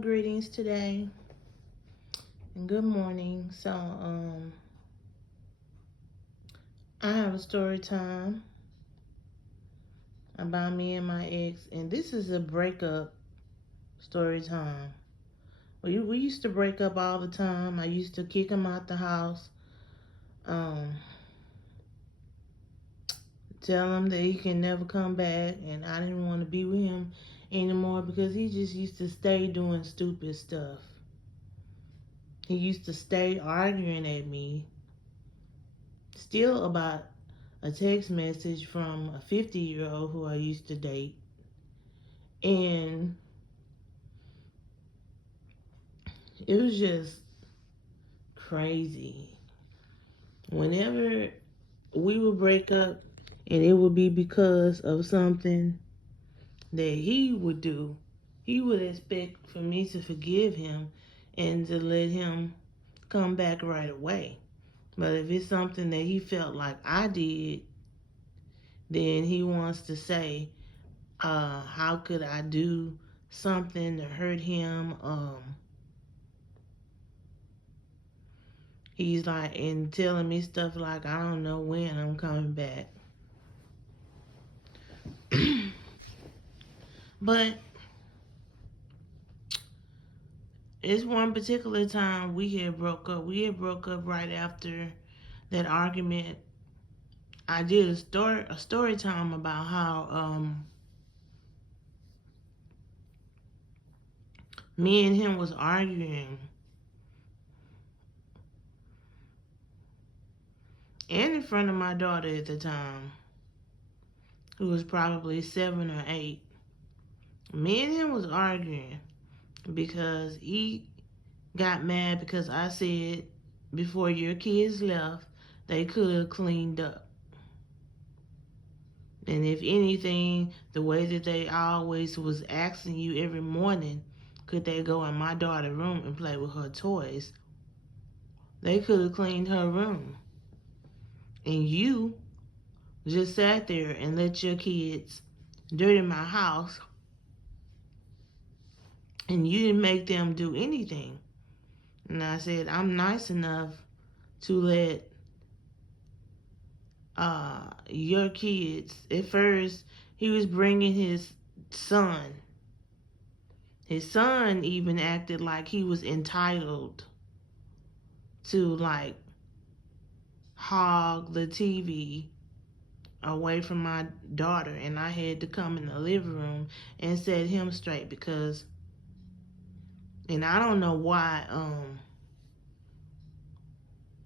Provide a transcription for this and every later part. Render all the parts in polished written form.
Greetings today and good morning. I have a story time about me and my ex, and this is a breakup story time. We used to break up all the time. I used to kick him out the house, um, tell him that he can never come back, and I didn't want to be with him anymore because he just used to stay doing stupid stuff. He used to stay arguing at me, still about a text message from a 50-year-old who I used to date. And it was just crazy. Whenever we would break up, and it would be because of something that he would do, he would expect for me to forgive him and to let him come back right away. But if it's something that he felt like I did, then he wants to say, how could I do something to hurt him? He's like, and telling me stuff like, I don't know when I'm coming back. But it's one particular time we had broke up. We had broke up right after that argument. I did a story time about how me and him was arguing, and in front of my daughter at the time, who was probably 7 or 8. Me and him was arguing because he got mad because I said before your kids left, they could have cleaned up. And if anything, the way that they always was asking you every morning, could they go in my daughter's room and play with her toys? They could have cleaned her room. And you just sat there and let your kids dirty my house, and you didn't make them do anything. And I said, I'm nice enough to let your kids. At first, he was bringing his son. His son even acted like he was entitled to like hog the TV away from my daughter, and I had to come in the living room and set him straight because, and I don't know why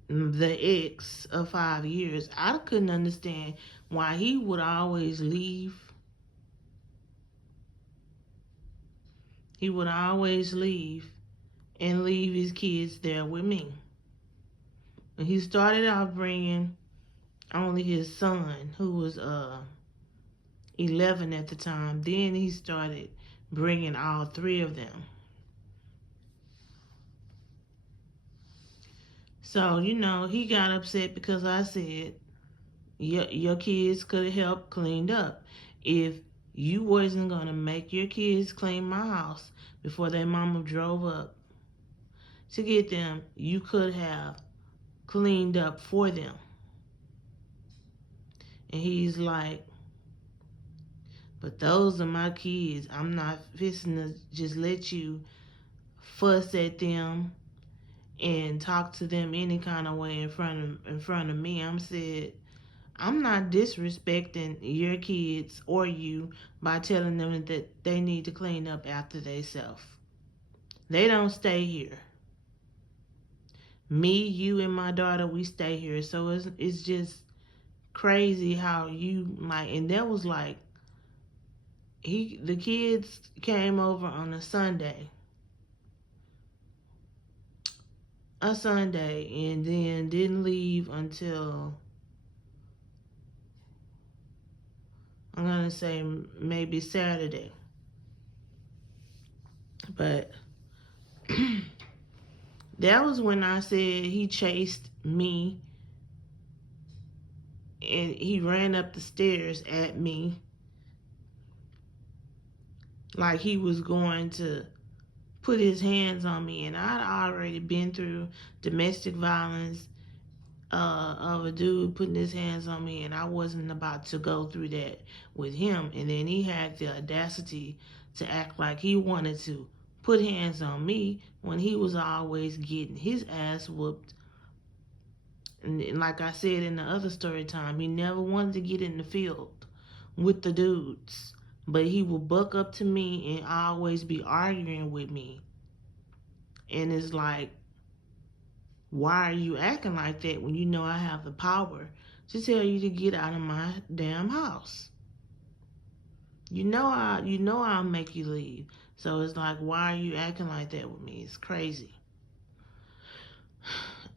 the ex of 5 years, I couldn't understand why he would always leave. He would always leave and leave his kids there with me. And he started out bringing only his son, who was 11 at the time. Then he started bringing all 3 of them. So, he got upset because I said, your kids could have helped cleaned up. If you wasn't going to make your kids clean my house before their mama drove up to get them, you could have cleaned up for them. And he's like, but those are my kids. I'm not fixing to just let you fuss at them and talk to them any kind of way in front of me. I'm not disrespecting your kids or you by telling them that they need to clean up after themselves. They don't stay here. Me, you, and my daughter, we stay here. So it's just crazy how you like, and that was like, the kids came over on a Sunday, and then didn't leave until, I'm gonna say, maybe Saturday. But that was when I said he chased me and he ran up the stairs at me like he was going to put his hands on me, and I'd already been through domestic violence of a dude putting his hands on me, and I wasn't about to go through that with him. And then he had the audacity to act like he wanted to put hands on me when he was always getting his ass whooped. And like I said in the other story time, he never wanted to get in the field with the dudes, but he would buck up to me and always be arguing with me. And it's like, why are you acting like that when you know I have the power to tell you to get out of my damn house? You know I'll make you leave. So it's like, why are you acting like that with me? It's crazy.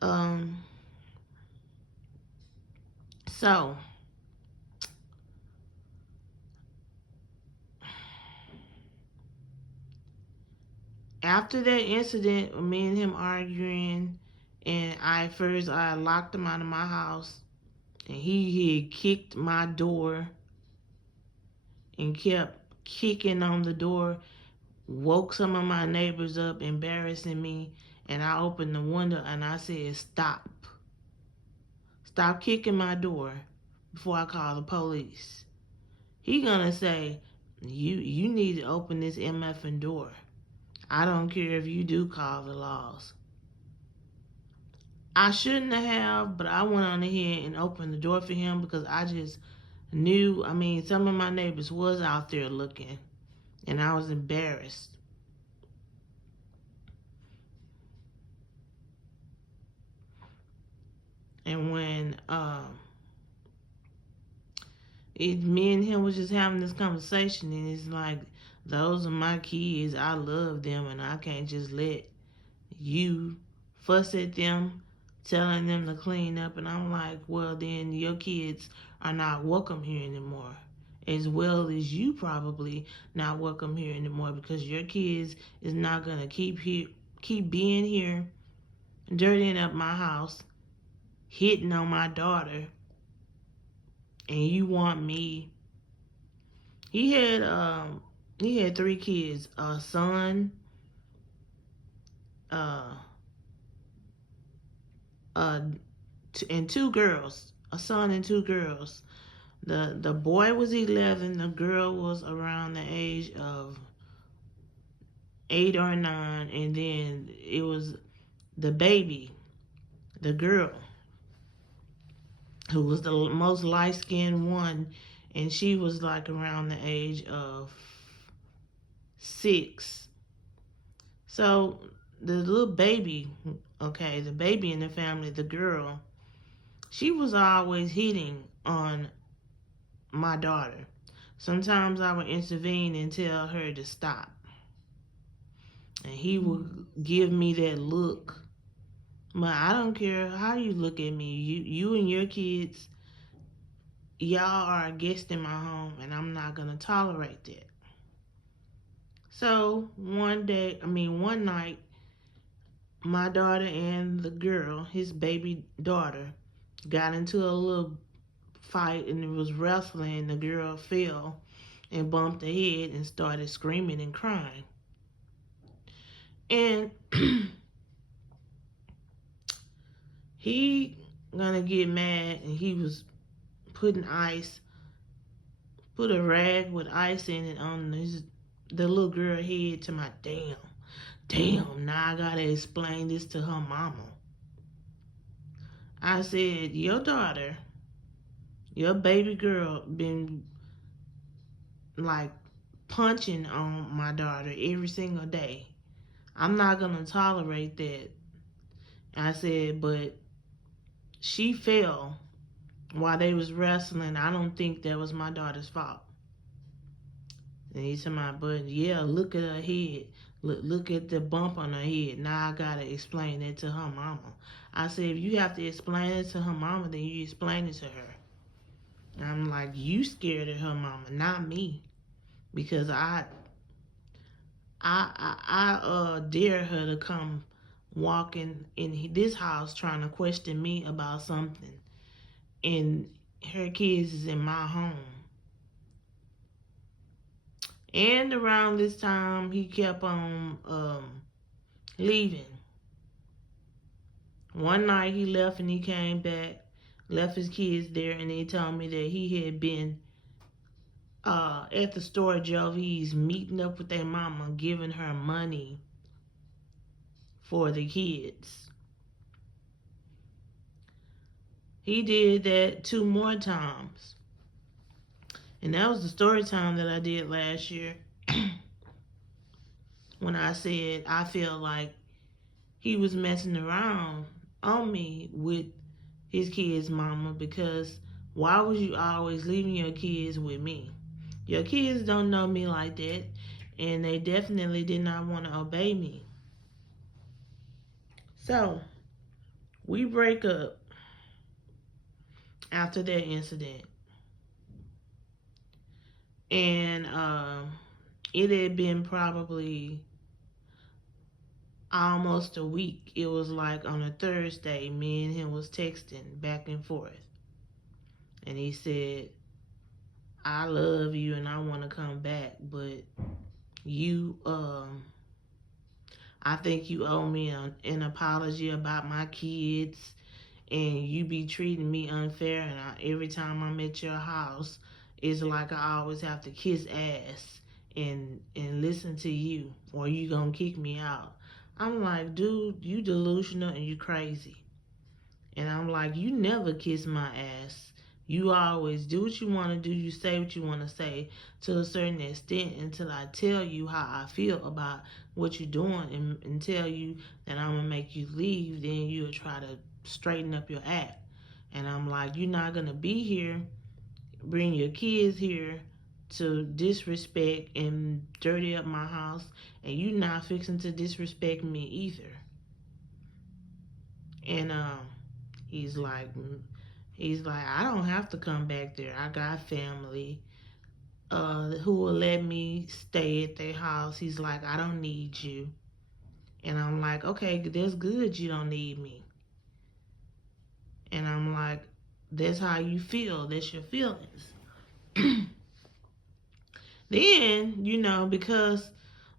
Um so after that incident, me and him arguing, and I locked him out of my house, and he had kicked my door and kept kicking on the door, woke some of my neighbors up, embarrassing me. And I opened the window and I said, "Stop. Stop kicking my door before I call the police." He gonna say, you need to open this MFing door. I don't care if you do call the laws. I shouldn't have, but I went on ahead and opened the door for him because I just knew, some of my neighbors was out there looking, and I was embarrassed. And when me and him was just having this conversation, and it's like, those are my kids. I love them, and I can't just let you fuss at them, telling them to clean up. And I'm like, well, then your kids are not welcome here anymore, as well as you probably not welcome here anymore, because your kids is not gonna keep being here, dirtying up my house, hitting on my daughter, and you want me. He had he had three kids, a son, uh, uh, and two girls, a son and two girls. The boy was 11, the girl was around the age of 8 or 9, and then it was the baby, the girl, who was the most light skinned one, and she was like around the age of 6. So the little baby, okay, the baby in the family, the girl, she was always hitting on my daughter. Sometimes I would intervene and tell her to stop. And he would give me that look. But I don't care how you look at me. You and your kids, y'all are a guest in my home, and I'm not gonna tolerate that. So one night, my daughter and the girl, his baby daughter, got into a little fight, and it was wrestling. The girl fell and bumped her head and started screaming and crying. And he gonna get mad, and he was putting ice, put a rag with ice in it on the little girl head. To my damn, now I gotta explain this to her mama. I said, your daughter, your baby girl, been like punching on my daughter every single day. I'm not gonna tolerate that. I said, but she fell while they was wrestling. I don't think that was my daughter's fault. And he said, but yeah, look at her head. Look at the bump on her head. Now I gotta explain it to her mama. I said, if you have to explain it to her mama, then you explain it to her. And I'm like, you scared of her mama, not me, because I dare her to come walking in this house trying to question me about something, and her kids is in my home. And around this time, he kept on leaving. One night he left and he came back, left his kids there, and he told me that he had been at the store at Jovi's meeting up with their mama, giving her money for the kids. He did that 2 more times. And that was the story time that I did last year when I said I feel like he was messing around on me with his kids' mama, because why was you always leaving your kids with me? Your kids don't know me like that, and they definitely did not want to obey me. So, we break up after that incident. And it had been probably almost a week. It was like on a Thursday, me and him was texting back and forth. And he said, I love you and I want to come back, but you, I think you owe me an apology about my kids, and you be treating me unfair, and every time I'm at your house, it's like I always have to kiss ass and listen to you, or you gonna kick me out. I'm like, dude, you delusional and you crazy. And I'm like, you never kiss my ass. You always do what you want to do. You say what you want to say to a certain extent until I tell you how I feel about what you're doing, and tell you that I'm going to make you leave. Then you'll try to straighten up your act. And I'm like, you're not going to be here, bring your kids here to disrespect and dirty up my house. And you not fixing to disrespect me either. And he's like, I don't have to come back there. I got family who will let me stay at their house. He's like, I don't need you. And I'm like, okay, that's good you don't need me. And I'm like, that's how you feel. That's your feelings. Then, because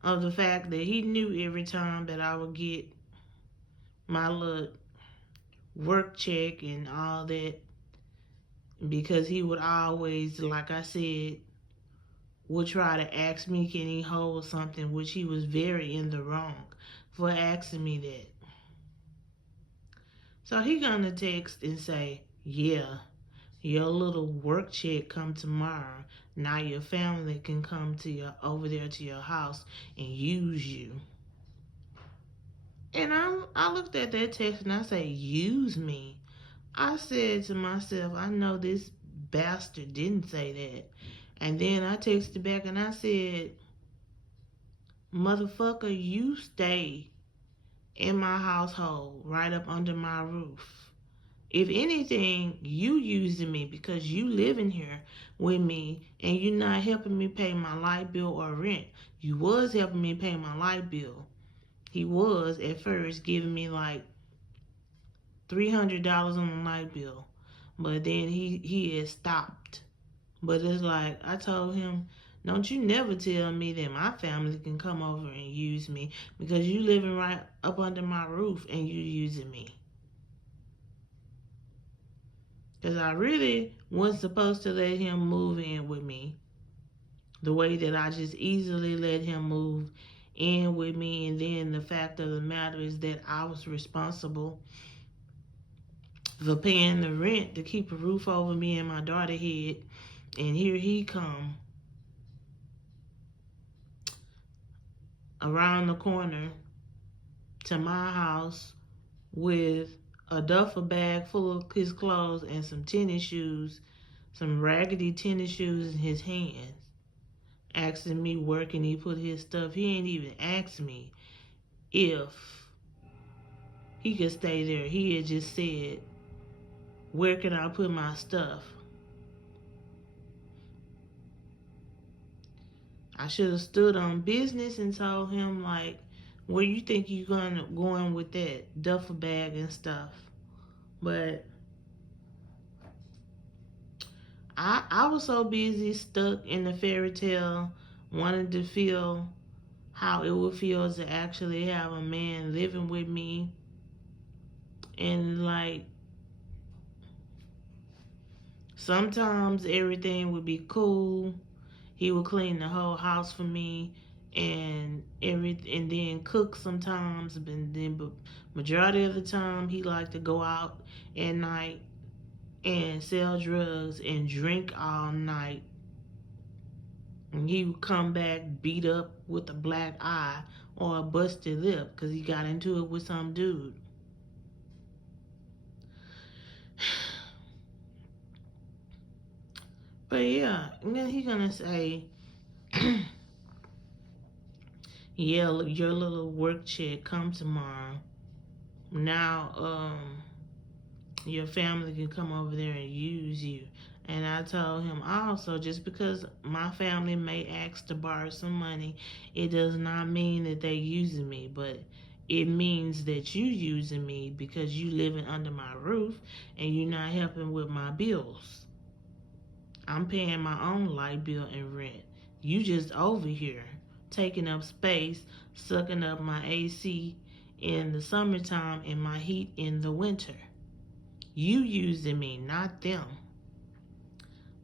of the fact that he knew every time that I would get my little work check and all that, because he would always, like I said, would try to ask me, can he hold something, which he was very in the wrong for asking me that. So he gonna text and say, yeah, your little work check come tomorrow. Now your family can come to your over there to your house and use you. And I looked at that text and I say, use me. I said to myself, I know this bastard didn't say that. And then I texted back and I said, motherfucker, you stay in my household, right up under my roof. If anything, you using me because you living here with me and you not helping me pay my light bill or rent. You was helping me pay my light bill. He was at first giving me like $300 on the light bill, but then he had stopped. But it's like I told him, don't you never tell me that my family can come over and use me, because you living right up under my roof and you using me. Because I really wasn't supposed to let him move in with me the way that I just easily let him move in with me. And then the fact of the matter is that I was responsible for paying the rent to keep a roof over me and my daughter head. And here he come around the corner to my house with a duffel bag full of his clothes and some tennis shoes, some raggedy tennis shoes in his hands, asking me where can he put his stuff. He ain't even asked me if he could stay there. He had just said, where can I put my stuff? I should have stood on business and told him, like, where you think you going with that duffel bag and stuff. But I was so busy stuck in the fairy tale wanted to feel how it would feel to actually have a man living with me. And like, sometimes everything would be cool. He would clean the whole house for me, and then cook sometimes. But majority of the time, he liked to go out at night and sell drugs and drink all night. And he would come back beat up with a black eye or a busted lip because he got into it with some dude. But yeah, and then he's gonna say, yeah, your little work check come tomorrow. Now, your family can come over there and use you. And I told him also, just because my family may ask to borrow some money, it does not mean that they using me, but it means that you using me because you living under my roof and you're not helping with my bills. I'm paying my own light bill and rent. You just over here taking up space, sucking up my AC in the summertime and my heat in the winter. You using me, not them.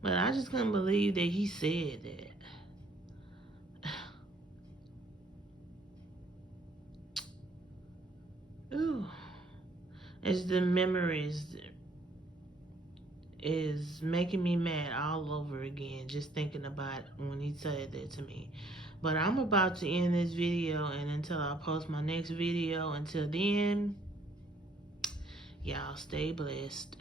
But I just couldn't believe that he said that. Ooh. It's the memories is making me mad all over again just thinking about when he said that to me. But I'm about to end this video, and until I post my next video, until then, y'all stay blessed.